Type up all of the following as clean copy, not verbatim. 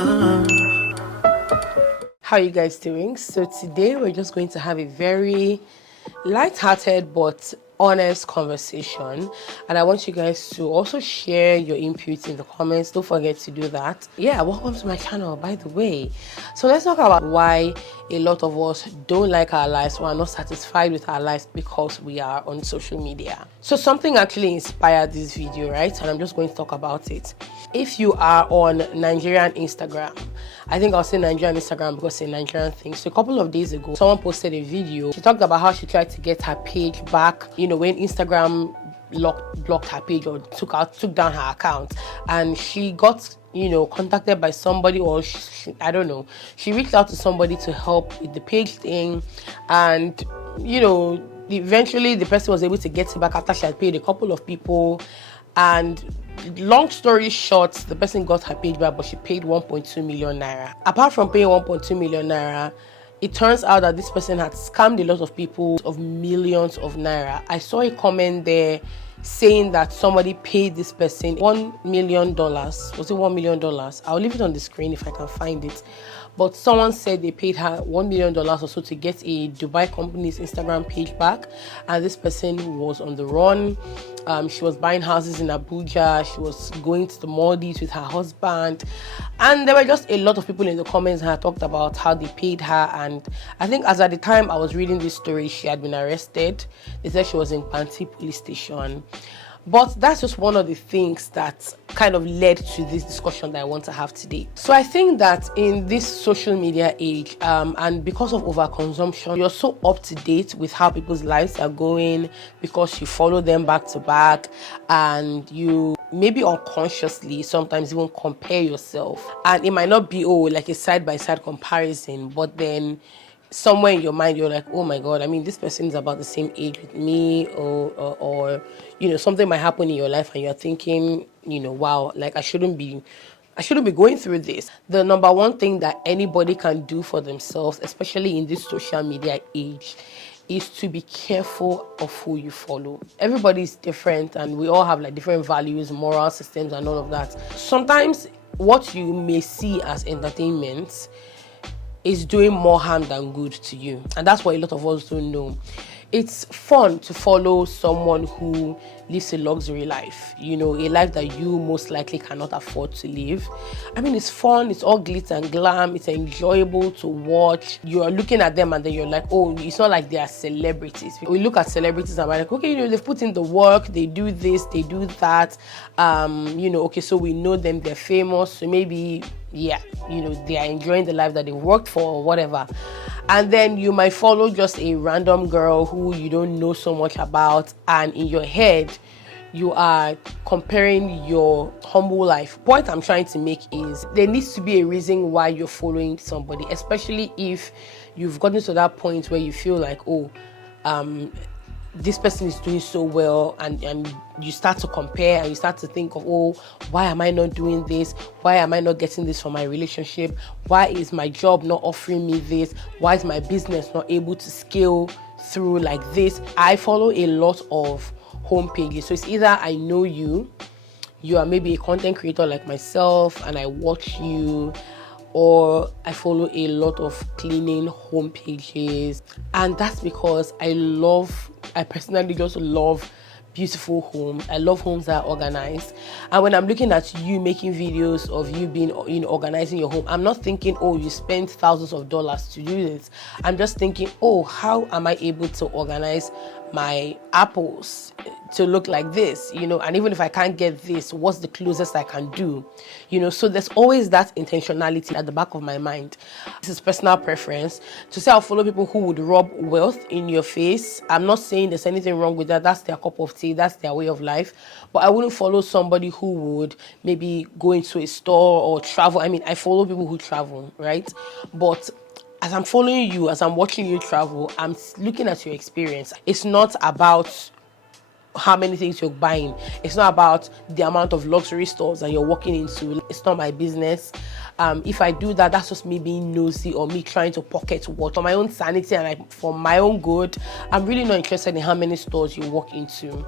How are you guys doing? So today we're just going to have a very light-hearted but honest conversation, and I want you guys to also share your inputs in the comments. Don't forget to do that. Yeah, welcome to my channel, by the way. So let's talk about why a lot of us don't like our lives or are not satisfied with our lives because we are on social media. So something actually inspired this video, right? And I'm just going to talk about it. If you are on Nigerian Instagram, I think I'll say Nigerian Instagram because it's a Nigerian thing. So a couple of days ago, someone posted a video. She talked about how she tried to get her page back, when Instagram blocked her page or took down her account, and she got contacted by somebody, or I don't know, she reached out to somebody to help with the page thing, and eventually the person was able to get it back after she had paid a couple of people. And long story short, the person got her page back, but she paid 1.2 million naira. Apart from paying 1.2 million naira, it turns out that this person had scammed a lot of people of millions of naira. I saw a comment there saying that somebody paid this person $1 million. Was it $1 million? I'll leave it on the screen if I can find it. But someone said they paid her $1 million or so to get a Dubai company's Instagram page back. And this person was on the run. She was buying houses in Abuja. She was going to the Maldives with her husband. And there were just a lot of people in the comments who had talked about how they paid her. And I think as at the time I was reading this story, she had been arrested. They said she was in Panti police station. But that's just one of the things that kind of led to this discussion that I want to have today. So I think that in this social media age, and because of overconsumption, you're so up to date with how people's lives are going because you follow them back to back, and you maybe unconsciously sometimes even compare yourself. And it might not be like a side-by-side comparison, but then somewhere in your mind you're like, oh my god, I mean, this person is about the same age with me, or something might happen in your life and you're thinking, wow, like I shouldn't be going through this. The number one thing that anybody can do for themselves, especially in this social media age, is to be careful of who you follow. Everybody's different and we all have like different values, moral systems and all of that. Sometimes what you may see as entertainment is doing more harm than good to you, and that's what a lot of us don't know. It's fun to follow someone who lives a luxury life, a life that you most likely cannot afford to live. I mean, it's fun, it's all glitz and glam, it's enjoyable to watch. You are looking at them and then you're like, oh, it's not like they are celebrities. We look at celebrities and we're like, okay, they've put in the work, they do this, they do that. Okay, so we know them, they're famous, so maybe, they are enjoying the life that they worked for or whatever. And then you might follow just a random girl who you don't know so much about, and in your head you are comparing your humble life. Point I'm trying to make is there needs to be a reason why you're following somebody, especially if you've gotten to that point where you feel like, this person is doing so well, and you start to compare and you start to think of, why am I not doing this? Why am I not getting this from my relationship? Why is my job not offering me this? Why is my business not able to scale through like this? I follow a lot of home pages. So it's either I know you are maybe a content creator like myself and I watch you, or I follow a lot of cleaning home pages. And that's because I personally just love beautiful homes. I love homes that are organized. And when I'm looking at you making videos of you being, organizing your home, I'm not thinking, you spent thousands of dollars to do this. I'm just thinking, how am I able to organize my apples to look like this, and even if I can't get this, what's the closest I can do, so there's always that intentionality at the back of my mind. This is personal preference. To say I'll follow people who would rub wealth in your face, I'm not saying there's anything wrong with that. That's their cup of tea, that's their way of life. But I wouldn't follow somebody who would maybe go into a store or travel. I mean, I follow people who travel, right? But as I'm following you, as I'm watching you travel, I'm looking at your experience. It's not about how many things you're buying. It's not about the amount of luxury stores that you're walking into. It's not my business. If I do that, that's just me being nosy or me trying to pocket what for my own sanity and for my own good. I'm really not interested in how many stores you walk into.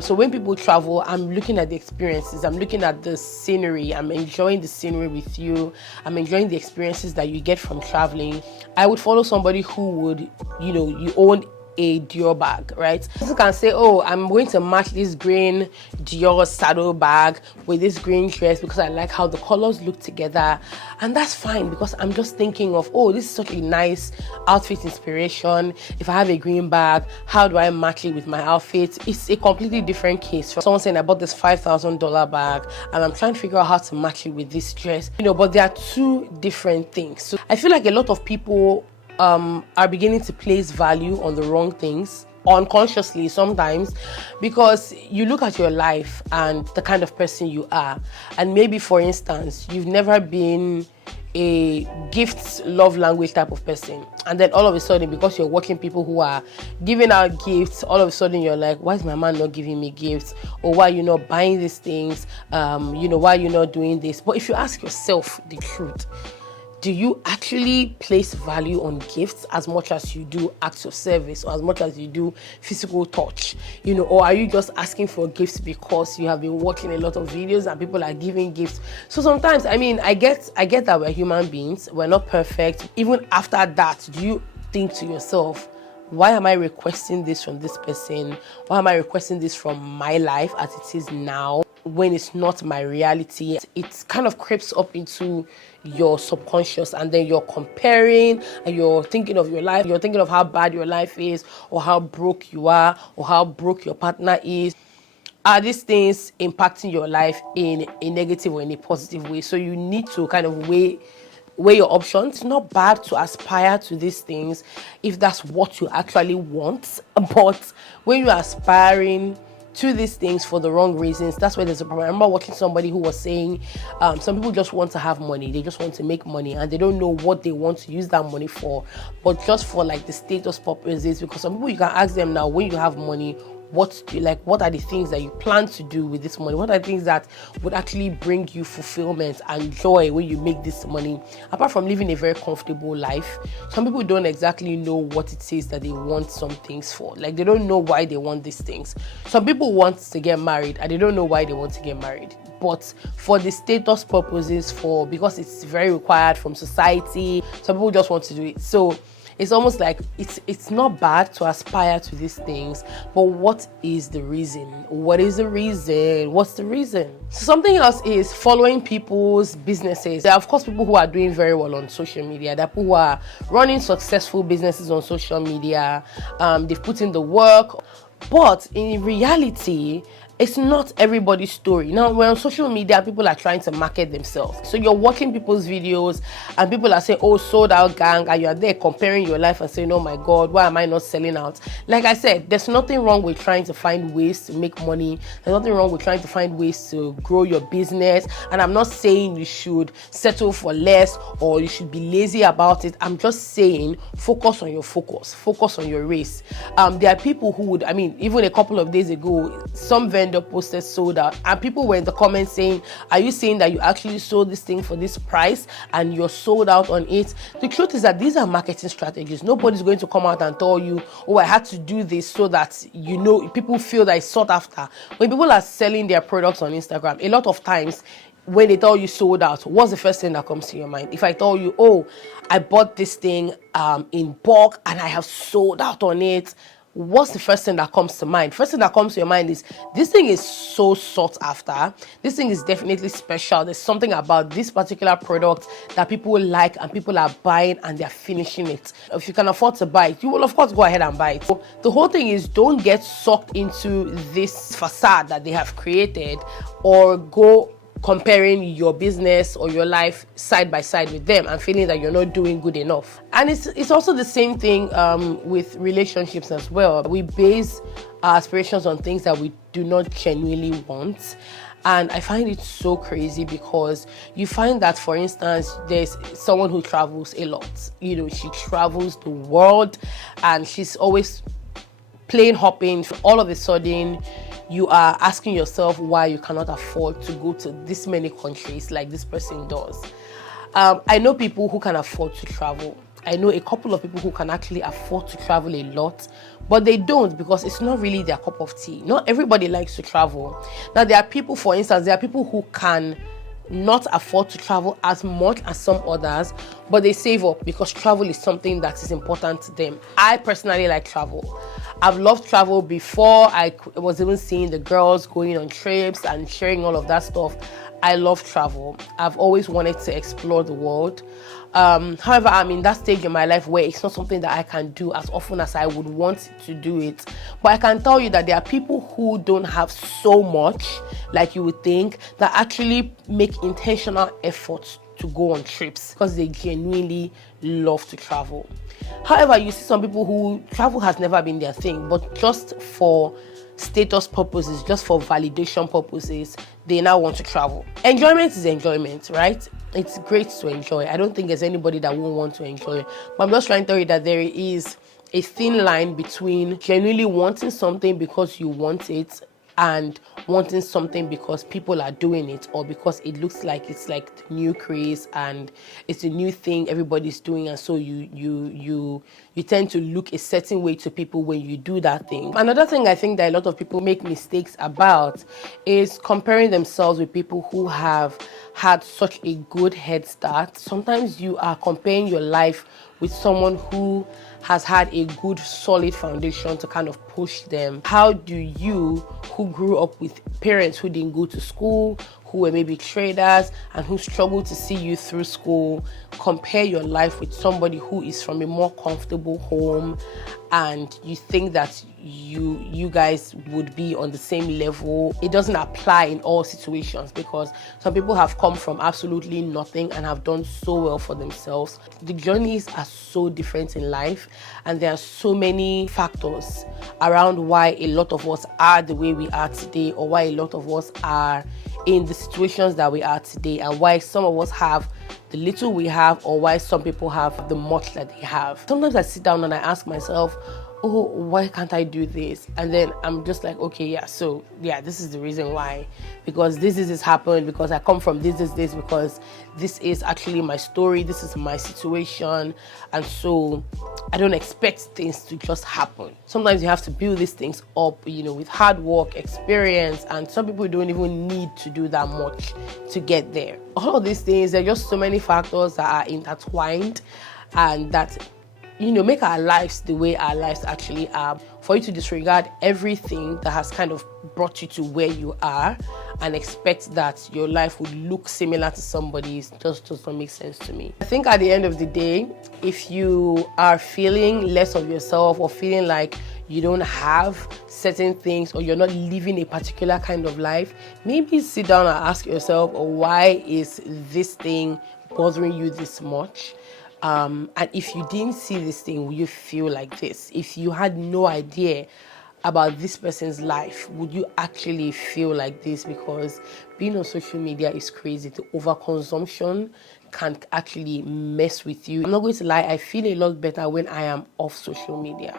So when people travel, I'm looking at the experiences. I'm looking at the scenery. I'm enjoying the scenery with you. I'm enjoying the experiences that you get from traveling. I would follow somebody who would, you own a Dior bag, right? You can say, oh, I'm going to match this green Dior saddle bag with this green dress because I like how the colors look together, and that's fine because I'm just thinking of, oh, this is such a nice outfit inspiration. If I have a green bag, how do I match it with my outfit? It's a completely different case from someone saying I bought this $5,000 bag and I'm trying to figure out how to match it with this dress, but there are two different things. So I feel like a lot of people are beginning to place value on the wrong things unconsciously sometimes, because you look at your life and the kind of person you are, and maybe, for instance, you've never been a gifts love language type of person, and then all of a sudden, because you're watching people who are giving out gifts, all of a sudden you're like, why is my man not giving me gifts? Or why are you not buying these things? Why are you not doing this? But if you ask yourself the truth, do you actually place value on gifts as much as you do acts of service, or as much as you do physical touch? Or are you just asking for gifts because you have been watching a lot of videos and people are giving gifts? So sometimes, I get that we're human beings, we're not perfect. Even after that, do you think to yourself, why am I requesting this from this person? Why am I requesting this from my life as it is now, when it's not my reality? It kind of creeps up into your subconscious, and then you're comparing and you're thinking of your life. You're thinking of how bad your life is, or how broke you are, or how broke your partner is. Are these things impacting your life in a negative or in a positive way? So you need to kind of weigh your options. It's not bad to aspire to these things if that's what you actually want, but when you're aspiring to these things for the wrong reasons, that's where there's a problem. I remember watching somebody who was saying some people just want to have money, they just want to make money, and they don't know what they want to use that money for, but just for like the status purposes. Because some people, you can ask them now, when you have money, what do you like? What are the things that you plan to do with this money? What are the things that would actually bring you fulfillment and joy when you make this money? Apart from living a very comfortable life, some people don't exactly know what it is that they want some things for. Like, they don't know why they want these things. Some people want to get married and they don't know why they want to get married. But for the status purposes, because it's very required from society, some people just want to do it. So it's almost like it's not bad to aspire to these things, but what is the reason? What is the reason? What's the reason? So something else is following people's businesses. There are, of course, people who are doing very well on social media. There are people who are running successful businesses on social media. They've put in the work, but in reality, it's not everybody's story. Now, we're on social media, people are trying to market themselves. So you're watching people's videos and people are saying, oh, sold out gang, and you're there comparing your life and saying, oh my God, why am I not selling out? Like I said, there's nothing wrong with trying to find ways to make money. There's nothing wrong with trying to find ways to grow your business. And I'm not saying you should settle for less or you should be lazy about it. I'm just saying, focus on your focus on your race. There are people who would, even a couple of days ago, some vendor posted sold out, and people were in the comments saying, are you saying that you actually sold this thing for this price and you're sold out on it? The truth is that these are marketing strategies. Nobody's going to come out and tell you, oh, I had to do this so that people feel that it's sought after. When people are selling their products on Instagram, a lot of times when they tell you sold out, what's the first thing that comes to your mind? If I tell you, oh, I bought this thing in bulk and I have sold out on it, what's the first thing that comes to mind? First thing that comes to your mind is, this thing is so sought after. This thing is definitely special. There's something about this particular product that people like and people are buying and they're finishing it. If you can afford to buy it, you will of course go ahead and buy it. So the whole thing is, don't get sucked into this facade that they have created, or go comparing your business or your life side by side with them and feeling that you're not doing good enough. And it's also the same thing with relationships as well. We base our aspirations on things that we do not genuinely want. And I find it so crazy because you find that, for instance, there's someone who travels a lot. She travels the world and she's always plane hopping. All of a sudden, you are asking yourself why you cannot afford to go to this many countries like this person does. I know people who can afford to travel. I know a couple of people who can actually afford to travel a lot, but they don't because it's not really their cup of tea. Not everybody likes to travel. Now, there are people, for instance, there are people who can not afford to travel as much as some others, but they save up because travel is something that is important to them. I personally like travel. I've loved travel before I was even seeing the girls going on trips and sharing all of that stuff. I love travel. I've always wanted to explore the world. However, I'm in that stage in my life where it's not something that I can do as often as I would want to do it. But I can tell you that there are people who don't have so much like you would think that actually make intentional efforts to go on trips because they genuinely love to travel. However, you see some people who travel has never been their thing, but just for status purposes, just for validation purposes, they now want to travel. Enjoyment is enjoyment, right? It's great to enjoy. I don't think there's anybody that won't want to enjoy. But I'm just trying to tell you that there is a thin line between genuinely wanting something because you want it and wanting something because people are doing it or because it looks like it's like the new craze and it's a new thing everybody's doing, and so you tend to look a certain way to people when you do that thing. Another thing I think that a lot of people make mistakes about is comparing themselves with people who have had such a good head start. Sometimes you are comparing your life with someone who has had a good solid foundation to kind of push them. How do you, who grew up with parents who didn't go to school, who were maybe traders and who struggled to see you through school, compare your life with somebody who is from a more comfortable home and you think that you guys would be on the same level? It doesn't apply in all situations because some people have come from absolutely nothing and have done so well for themselves. The journeys are so different in life and there are so many factors around why a lot of us are the way we are today, or why a lot of us are in the situations that we are today, and why some of us have the little we have, or why some people have the much that they have. Sometimes I sit down and I ask myself, oh, why can't I do this? And then I'm just like, okay, yeah, this is the reason why. Because this happened, because I come from this, because this is actually my story, this is my situation. And so I don't expect things to just happen. Sometimes you have to build these things up, with hard work, experience, and some people don't even need to do that much to get there. All of these things, there are just so many factors that are intertwined and that make our lives the way our lives actually are. For you to disregard everything that has kind of brought you to where you are and expect that your life would look similar to somebody's just doesn't make sense to me. I think at the end of the day, if you are feeling less of yourself or feeling like you don't have certain things or you're not living a particular kind of life, maybe sit down and ask yourself, why is this thing bothering you this much? And if you didn't see this thing, would you feel like this? If you had no idea about this person's life, would you actually feel like this? Because being on social media is crazy. The overconsumption can actually mess with you. I'm not going to lie, I feel a lot better when I am off social media.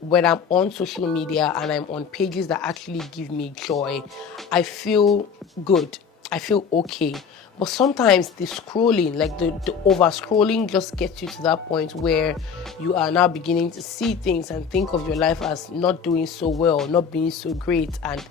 When I'm on social media and I'm on pages that actually give me joy, I feel good. I feel okay. But sometimes the scrolling, like the over scrolling, just gets you to that point where you are now beginning to see things and think of your life as not doing so well, not being so great. And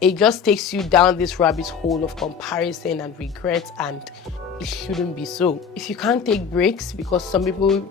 it just takes you down this rabbit hole of comparison and regret, and it shouldn't be so. If you can't take breaks, because some people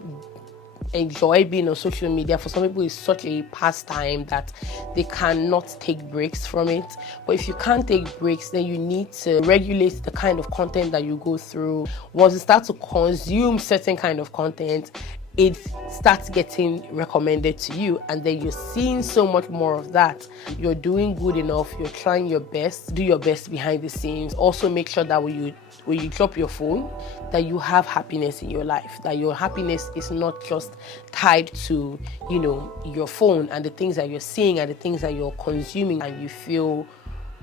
enjoy being on social media, for some people it's such a pastime that they cannot take breaks from it. But if you can't take breaks, then you need to regulate the kind of content that you go through. Once you start to consume certain kind of content, it starts getting recommended to you, and then you're seeing so much more of that. You're doing good enough, you're trying your best, do your best behind the scenes. Also make sure that when you drop your phone, that you have happiness in your life, that your happiness is not just tied to your phone and the things that you're seeing and the things that you're consuming, and you feel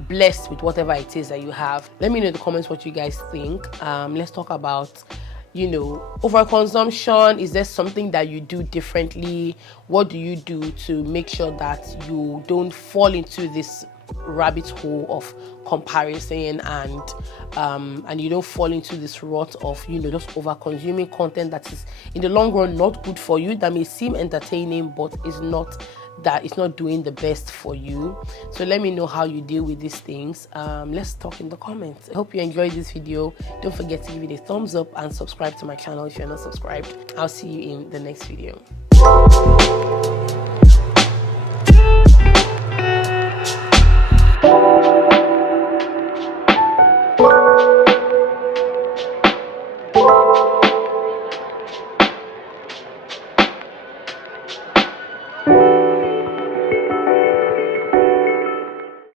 blessed with whatever it is that you have. Let me know in the comments what you guys think. Let's talk about you know, overconsumption? Is there something that you do differently? What do you do to make sure that you don't fall into this rabbit hole of comparison, and you don't fall into this rut of, you know, just over consuming content that is in the long run not good for you, that may seem entertaining but is not, that it's not doing the best for you. So let me know how you deal with these things. Let's talk in the comments. I hope you enjoyed this video. Don't forget to give it a thumbs up and subscribe to my channel if you're not subscribed. I'll see you in the next video.